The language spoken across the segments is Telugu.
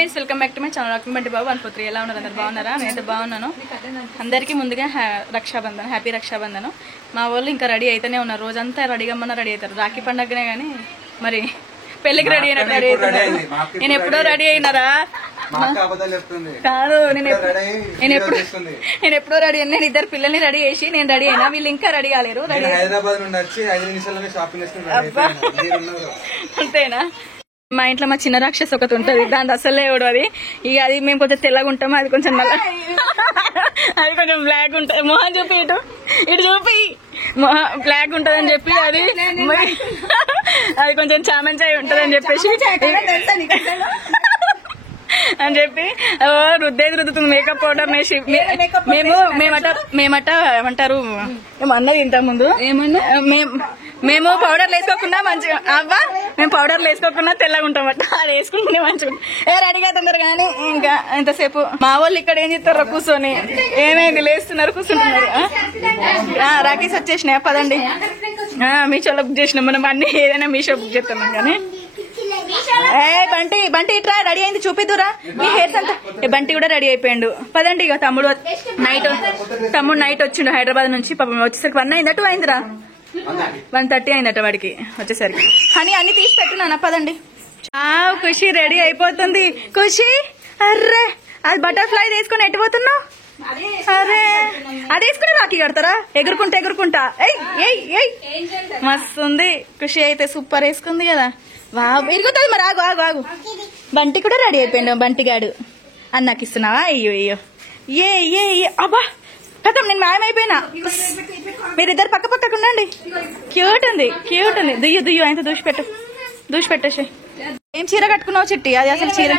Friends, welcome back to my channel రాకింబంటి బాబు 143. ఎలా ఉన్నారు అందరు? బాగున్నారా? నేనైతే బాగున్నాను. అందరికీ ముందుగా రక్షాబంధన్, హ్యాపీ రక్షాబంధన్. మా వాళ్ళు ఇంకా రెడీ అయితేనే ఉన్నారు, రోజంతా రెడీగా రెడీ అవుతారు. రాఖీ పండుగనే కానీ మరి పెళ్లికి రెడీ అయినట్టు రెడీ అవుతున్నారు. నేను ఎప్పుడో రెడీ అయినారా? కాదు, నేను ఎప్పుడో రెడీ అయినా. నేను ఇద్దరు పిల్లల్ని రెడీ చేసి నేను రెడీ అయినా, వీళ్ళు ఇంకా రెడీ కాలేరు. అంతేనా? మా ఇంట్లో మా చిన్న రాక్షస్ ఒకటి ఉంటది, దాని అసలే అది. ఇక అది మేము కొంచెం తెల్లగా ఉంటాము, అది కొంచెం నల్ల, అది కొంచెం బ్లాక్ ఉంటది. మొహం చూపి ఇటు చూపి బ్లాక్ ఉంటదని చెప్పి అది కొంచెం చామంచాయి ఉంటది అని చెప్పేసి అని చెప్పి రుద్దేది రుద్దుతుంది మేకప్ పౌడర్ వేసి. మేమట ఏమంటారు అన్నది ఇంత ముందు మేము పౌడర్లు వేసుకోకుండా మంచిగా అవ్వా, మేము పౌడర్లు వేసుకోకుండా తెల్లగా ఉంటామట. అది వేసుకుంటేనే మంచిగా రెడీగా తొందర. కానీ ఇంకా ఇంతసేపు మా వాళ్ళు ఇక్కడ ఏం చేస్తారు? కూర్చొని ఏమైంది లేస్తున్నారు, కూర్చుంటున్నారు. రాకేష్ వచ్చేసినాయా? పదండి, మీషోలో బుక్ చేసినాం మనం. అన్ని ఏదైనా మీషో బుక్ చేస్తున్నాం. కానీ బంటి ఇట్రా, రెడీ అయింది చూపిద్దురా మీ హెయిర్స్ అంతా. బంటి కూడా రెడీ అయిపోయాడు. పదండి. ఇక తమ్ముడు నైట్ వచ్చిండు హైదరాబాద్ నుంచి. పాపం వచ్చేసరికి 1 అయిందా 2 అయిందిరా? 1:30 అయిందట వాడికి వచ్చేసరికి. అని అన్ని తీసి పెట్టున్నా. పదండి. ఖుషి రెడీ అయిపోతుంది. ఖుషి, అర్రే అది బటర్ఫ్లై తీసుకుని ఎట్టిపోతున్నావు? అరే అది వేసుకుని రాఖీ కడతారా? ఎగురుకుంటా మస్తు ఉంది. ఖుషి అయితే సూపర్ వేసుకుంది కదా. ఇరుగుతుంది మరి. ఆగు. బంటి కూడా రెడీ అయిపోయాడు. బంటిగాడు అన్నకి ఇస్తున్నావా? అయ్యో ఏ అబ్బా కథం, నేను మాయమైపోయినా. మీరిద్దరు పక్క పక్కకు ఉండండి. క్యూట్ ఉంది. దుయ్యు ఆయన దూసి పెట్టేసి. ఏం చీర కట్టుకున్నావు చిట్టి? అది అసలు చీర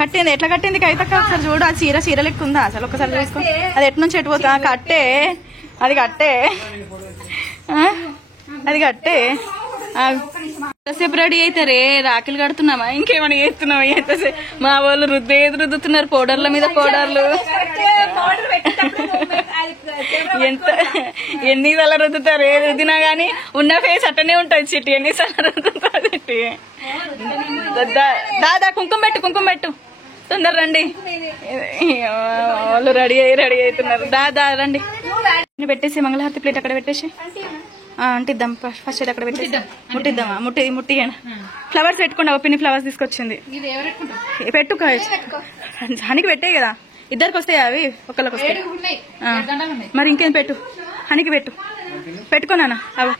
కట్టింది. ఎట్లా కట్టింది కైతక్క? ఒకసారి చూడు. ఆ చీర లెక్క ఉందా అసలు? ఒకసారి చూసుకో. అది ఎటు నుంచి ఎటు పోతా? అది కట్టే ఎంతసేపు రెడీ అవుతారే? రాఖీలు కడుతున్నామా? ఇంకేమన్నా చేస్తున్నావా? ఎంతసేపు మా వాళ్ళు రుద్దుతున్నారు పౌడర్ల మీద పౌడర్లు. ఎన్నిసార్లు రుద్దుతారు? ఏ రుద్దినా గానీ ఉన్న ఫేస్ అట్టనే ఉంటది చిట్టి. ఎన్నిసార్లు రుద్దుతారు చిట్టి? దాదా కుంకుమ పెట్టు తొందర రండి. వాళ్ళు రెడీ అవుతున్నారు. దాదా రండి. పెట్టేసి మంగళహారతి ప్లేట్ అక్కడ పెట్టేసి అంటిద్దాం. ఫస్ట్ అక్కడ పెట్టేద్దాం. ముట్టిద్దామా? ముట్టి ఫ్లవర్స్ పెట్టుకోండి. పిన్ని ఫ్లవర్స్ తీసుకొచ్చింది. పెట్టు. హనికి పెట్టాయి కదా, ఇద్దరికి వస్తాయి అవి, ఒకళ్ళకి వస్తాయి. మరి ఇంకేం పెట్టు. హనికి పెట్టుకున్నానా? అవి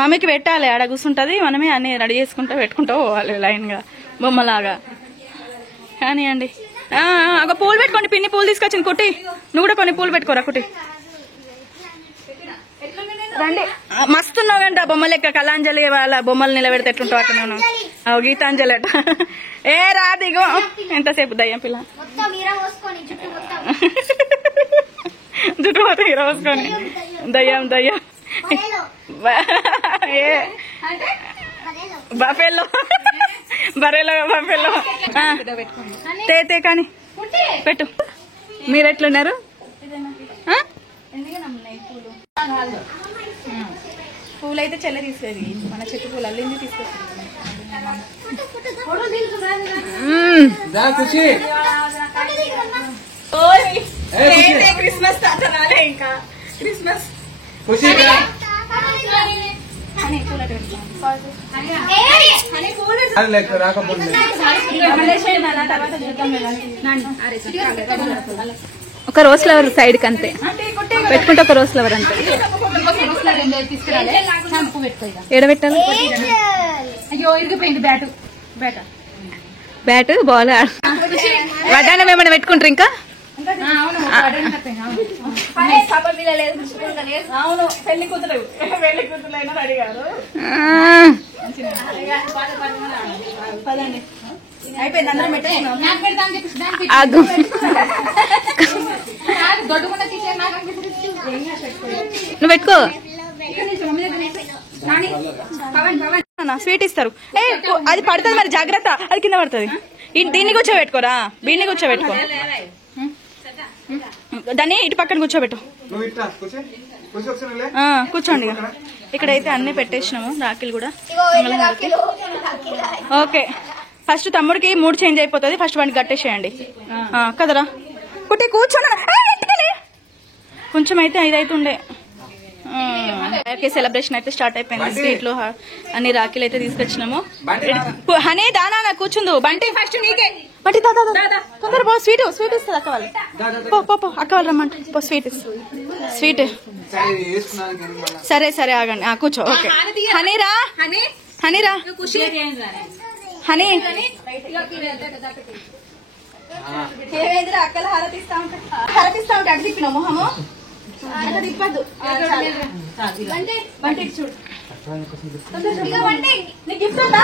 మమ్మీకి పెట్టాలి. ఆడ కూర్చుంటది. మనమే అన్ని రెడీ చేసుకుంటా పెట్టుకుంటా పోవాలి లైన్ గా బొమ్మలాగా. కానీ అండి ఒక పూలు పెట్టుకోండి. పిన్ని పూలు తీసుకొచ్చింది. కుట్టి నువ్వు కూడా కొన్ని పూలు పెట్టుకోరా. కుట్టి రండి. మస్తున్నావేంట బొమ్మలు లెక్క. కళాంజలి వాళ్ళ బొమ్మలు నిలబెడితే ఎట్లుంటావు అక్కడ నేను. గీతాంజలి అట. రాదిగో ఎంతసేపు దయ్యం పిల్ల జుట్టు మొత్తం హీరో పోసుకొని దయ్యం బఫెల్లో తే కానీ పెట్టు. మీరెట్లున్నారు? పూలు అయితే చెల్ల తీసుకెళ్ళి మన చెట్టు పూలు అల్లింది తీసుకొచ్చింది. క్రిస్మస్ రాలే ఇంకా. క్రిస్మస్ ఒక రోజ్ ఫ్లవర్ సైడ్ కి అంతే పెట్టుకుంటే ఒక రోజ్ ఫ్లవర్ అంతే. ఎడబెట్టాలి. బ్యాట్ బాల్ వడ్డానం ఏమైనా పెట్టుకుంటారు ఇంకా? పెళ్లి కూతురైనా రెడీ కాదు. అయిపోయింది. అందరం నువ్వు పెట్టుకో. స్వీట్ ఇస్తారు. అది పడుతుంది మరి, జాగ్రత్త. అది కింద పడుతుంది. దీన్ని కూర్చోబెట్టుకోరా. దీన్ని కూర్చోబెట్టుకో. దాన్ని ఇటు పక్కన కూర్చోబెట్టు. కూర్చోండి. ఇక్కడైతే అన్ని పెట్టేసినాము. రాఖీలు కూడా. ఓకే ఫస్ట్ తమ్ముడికి మూడ్ చేంజ్ అయిపోతుంది, ఫస్ట్ వాడికి కట్టేసేయండి కదరా. కుట్టి కూర్చోండి, కొంచెం అయితే 5 అవుతుండే. సెలబ్రేషన్ అయితే స్టార్ట్ అయిపోయింది. స్వీట్లు అన్ని రాఖీలు అయితే తీసుకొచ్చినాము. హనీ దానా కూర్చుందు. బంటి ఫస్ట్ నీకే. బంటి దాదా తొందర పో, స్వీట్ ఇస్తుంది అక్క వాళ్ళు. పో అక్క వాళ్ళు రమ్మంట. పో స్వీట్ సరే సరే ఆగండి, కూర్చో. ఓకే హనీరా హనీరా హనీ ఏమైందిరా అక్కల హారతిస్తా ఉంటా అటు తిప్పిన మొహము అట్లా తిప్పద్దు. బంటి చూడు నీకు గిఫ్ట్ ఉందా?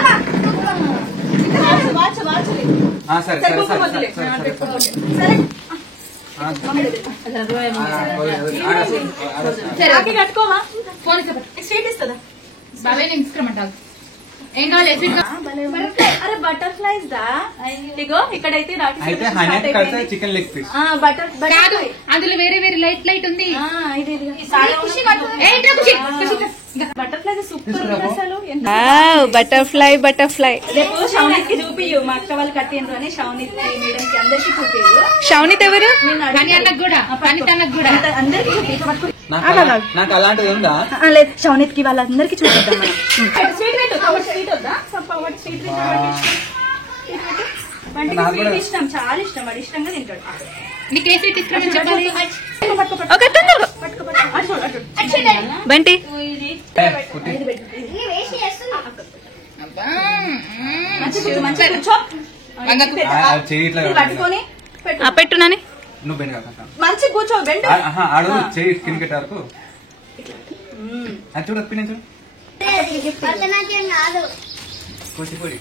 సరే కట్టుకోవా, స్వీట్ ఇస్తుందా? బాగా తీసుకురమ్మంటారు. ఏం కావాలి? అరే బటర్ఫ్లైస్ దా. ఇగో ఇక్కడైతే చికెన్ లెగ్ పీస్ అందులో వేరే వేరే లైట్ ఉంది. బటర్ఫ్లై సూపర్ అసలు. బటర్ఫ్లై రేపు షౌనిత్ కి చూపియు, మా అక్క వాళ్ళు కట్టిండ్రు అని షౌనిత్ మేడం కి అందరికి చూపియు. షౌనిత్ ఎవరు? నాకు అలాంటిది ఉందా? లేదు, షౌనిత్ కి వాళ్ళందరికి చూపిద్దాం. స్వీట్ ఇష్టం, చాలా ఇష్టం, వాడు ఇష్టంగా తింటాడు. బంటి పట్టుకొని పెట్టున్నాని మంచి కూర్చో. కూచిపూడి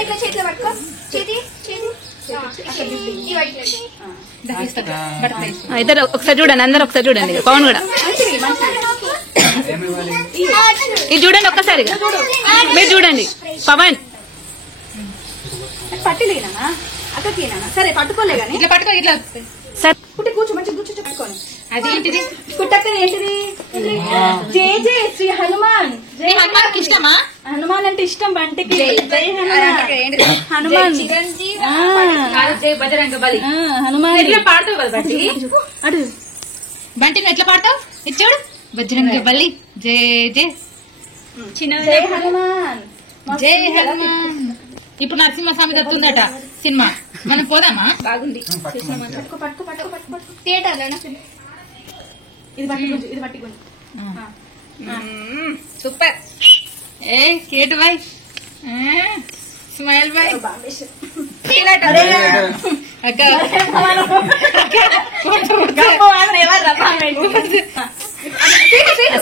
ఇట్లా చేతిలో పట్టుకో. ఇద్దరు ఒకసారి చూడండి, అందరు ఒకసారి చూడండి. పవన్ కూడా ఇది చూడండి ఒక్కసారిగా, మీరు చూడండి. పవన్ పట్టిలేనా అక్కకేనా? సరే పట్టుకోలే కానీ ఇట్లా పట్టుకో. ఇట్లా సరే కుట్టి కూర్చో, మంచి కూర్చో పట్టుకోని. అదేంటిది కుట్టక్క? ఏంటిది? జై జై శ్రీ హనుమాన్. జై హనుమాన్ ఇష్టమా? హనుమాన్ అంటే ఇష్టం బంటికి. జై హనుమాన్. జై బజరంగ బలి. హనుమాన్ ఎట్లా పాడతావు కదా బంటి? అడు బంటిని ఎట్లా పాడతావు? ఇచ్చాడు బజరంగ బలి. జై జై జై హనుమాన్. జై హనుమాన్. ఇప్పుడు నరసింహస్వామి దొరుకుతుందట సినిమా, మనం పోదామా? బాగుంది. థియేటర్ ఇది పట్టుకుంది. Super. A cute boy, smile boy.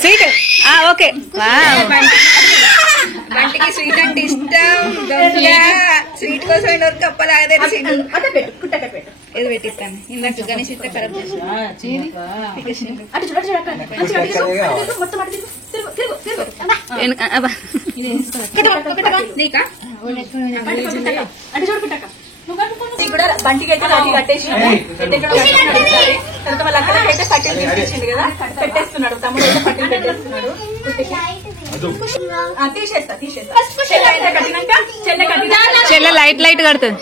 Sweet okay. బంటికి స్వీట్ అంటే ఇష్టం. స్వీట్ కోసం కప్పలాగదే ఏది పెట్టిస్తాను. ఇందాక గణేష్ ఇస్తే ఖరాబ్ బంటికి అయితే కట్టేసినాము. తర్వాత వాళ్ళ అక్కడికైతే పట్టీలు తీసుకొచ్చింది కదా, పెట్టేస్తున్నాడు. తమ్ముడు అయితే పట్టీలు పెట్టేస్తున్నాడు. చెల్లె లైట్ లైట్ కడుతుంది.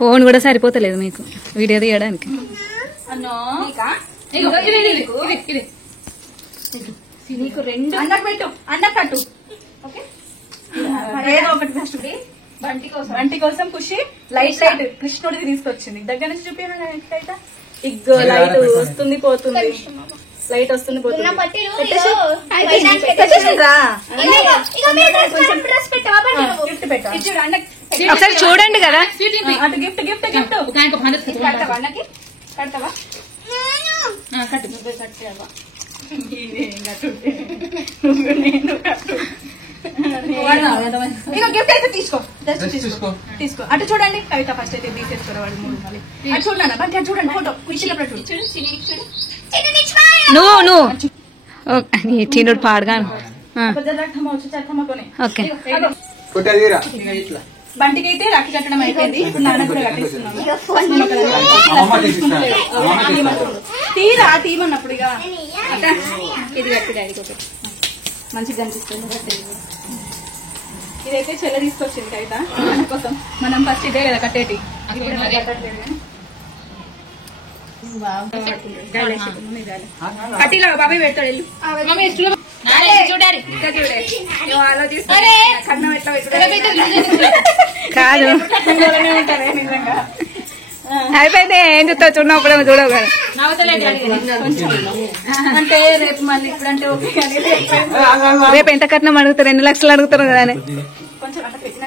ఫోన్ కూడా సరిపోతలేదు మీకు వీడియో తీయడానికి. నీకు 2 అండర్ పెట్టు, అండర్ కట్టు. ఏదో ఒకటి ఫస్ట్ బంటి కోసం ఖుషి లైట్ లైట్ కృష్ణుడికి తీసుకొచ్చింది. దగ్గర నుంచి చూపించ. ఇగ్గో లైట్ వస్తుంది పోతుంది, లైట్ వస్తుంది పోతుంది. ఒకసారి చూడండి కదా. అటు గిఫ్ట్ గిఫ్ట్ గిఫ్ట్ కడతావా? కట్టు కట్టేవా? నేను గిఫ్ట్ అయితే తీసుకో తీసుకో. అటు చూడండి కవిత ఫస్ట్ అయితే తీసేసుకోరా వాడు 3 మళ్ళీ. అటు చూడండి బంటి, అటు చూడండి ఫోటో నువ్వు చిన్నోడు పాడగా. ఓకే బంటికి అయితే రాఖీ కట్టడం అయిపోయింది. ఇప్పుడు నాన్న కూడా కట్టిస్తున్నాము. తీరా తీయమన్నప్పుడు ఇక ఇది కట్టి డాడీకి ఒకటి మంచిగా కనిపిస్తుంది. ఇదైతే చెల్ల తీసుకొచ్చింది కవిత మన కోసం. మనం ఫస్ట్ ఇదే కదా కట్టేటి. కట్టిలా బాబాయ్ పెడతాడు వెళ్ళు. కన్నం ఎట్లా కాదు ఉంటారే నిజంగా. అయిపోయింది ఏం చూస్తావు చూడప్పుడు చూడవు కదా. అంటే రేపు మళ్ళీ ఇప్పుడంటే రేపు ఎంత కట్నం అడుగుతారు? 2 లక్షలు అడుగుతారు కదా. కొంచెం అట్లా పెట్టినా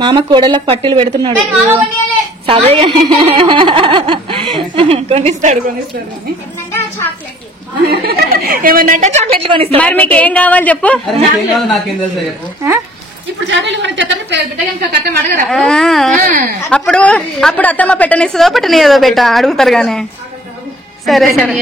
మామ కోడళ్ళకి పట్టీలు పెడుతున్నాడు. సరే కొనిస్తాడు ఏమన్నా చాక్లెట్లు కొనిస్తాడు. మరి మీకు ఏం కావాలి చెప్పు. అప్పుడు అత్తమ్మ పెట్టనిస్తుందో పెట్టనియదో పెట్ట అడుగుతారు గానీ. సరే సరే